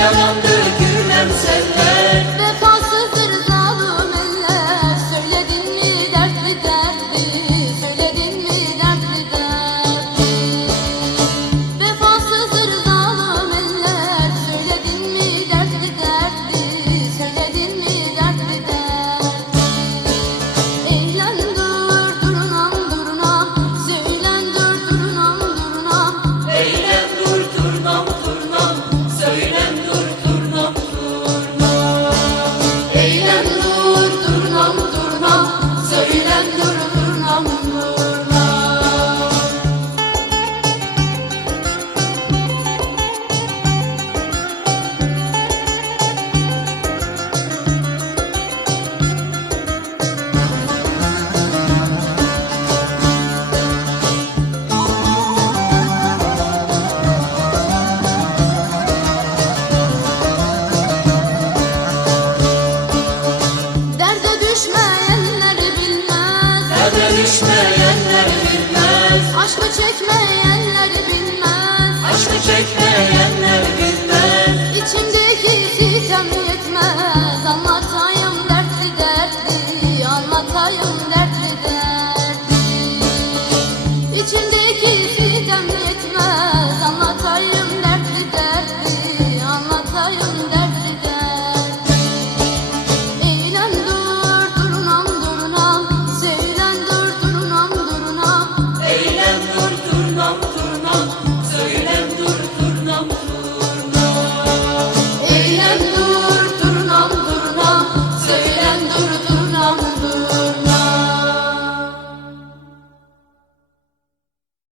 yalan dökülmem seller. Vefasızdır zalim eller, söyledin mi dertli derdi, söyledin mi dertli derdi. Vefasızdır zalim eller, söyledin mi dertli derdi, söyledin mi dertli derdi. Eğlen dur durunam durunam, söylen dur durunam durunam. Eylem dur turnam turnam, söylem dur turnam turnam. Eğlen dur durunam durunam, söylen dur durunam durunam. Derde düşmeyenler bilmez, Derde düşmeyenler bilmez, aşkı çekmeyenler bilmez. aşkı çekmeyenler bilmez. İçimdeki sitem yetmez, anlatayım dertli dertli, anlatayım dertli dertli. İçimdeki sitem yetmez,